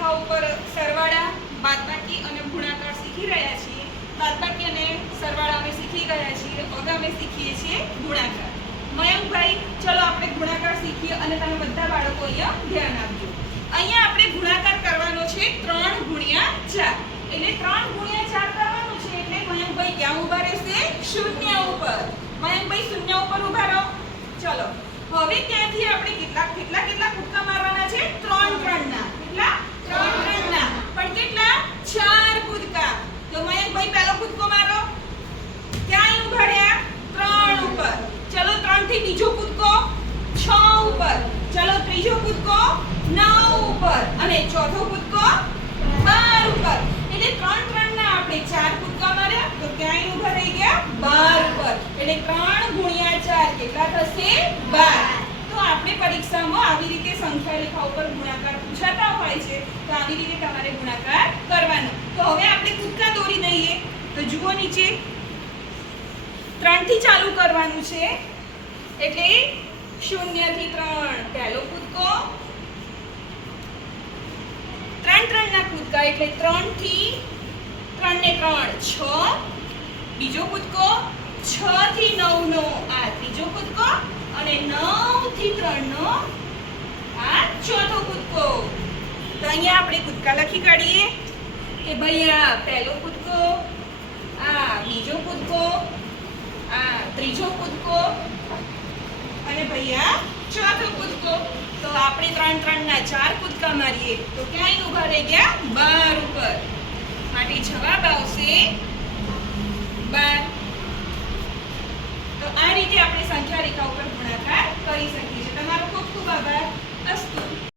રેખા ઉપર સરવાળા બાદબાકી અને ગુણાકાર શીખી રહ્યા છીએ. બાદબાકી અને સરવાળા અમે શીખી ગયા છીએ. હવે અમે શીખીએ છીએ ગુણાકાર. મયંકભાઈ, ચલો આપણે ગુણાકાર શીખીએ અને તમે બધા બાળકો અહીંયા ધ્યાન આપજો. અહીંયા આપણે ગુણાકાર કરવાનો છે ત્રણ ગુણ્યા ચાર. એટલે ત્રણ ગુણ્યા ચાર કરવાનું છે એટલે મયંકભાઈ ક્યાં ઊભા રહેશે? શૂન્ય ઉપર. મયંકભાઈ, શૂન્ય ઉપર ઊભા રહો. ચલો. હવે ત્યાંથી આપણે કેટલા કેટલા કેટલા કૂદકા મારવાના છે ત્રણ ત્રણના કેટલા ત્રણ ત્રણના પણ કેટલા ચાર કૂદકા તો મયંકભાઈ પહેલો કૂદકો મારો ક્યાં ઊભા રહ્યા ત્રણ ઉપર ચલો ત્રણથી બીજો કૂદકો છ ઉપર ચલો ત્રીજો કૂદકો નવ ઉપર. અને ચોથો કૂદકો બાર ઉપર. એટલે ત્રણ ત્રણ ના આપણે ચાર કૂદકા માર્યા, તો ક્યાંય ઊભા રહી ગયા બાર ઉપર. એટલે ત્રણ ગુણ્યા ચાર કેટલા થશે? બાર. તો આપણે પરીક્ષામાં આવી રીતે સંખ્યા રેખા ઉપર ગુણાકાર પૂછાતા હોય છે, તો આવી રીતે તમારે ગુણાકાર કરવાનો. તો હવે આપણે કૂદકા દોરી દઈએ. તો જુઓ નીચે. ત્રણથી ચાલુ કરવાનું છે. એટલે શૂન્યથી ત્રણ. પહેલો કૂદકો. ત્રણ ત્રણ ના કૂદકા એટલે ત્રણથી ત્રણ ને ત્રણ. છ. બીજો કૂદકો છ થી નવ નો. આ ત્રીજો કૂદકો અને નવથી ત્રણ નો. આ ચોથો કૂદકો. તો અહીંયા આપણે કૂદકા લખી કાઢીએ કે ભાઈ આ પહેલો કૂદકો. આ બીજો કૂદકો આ ત્રીજો કૂદકો અને ભૈયા ચોથો કૂદકો? તો આપણે ત્રણ ત્રણ ના ચાર કૂદકા મારીએ. તો ક્યાંય ઊભા રહી ગયા? બાર ઉપર.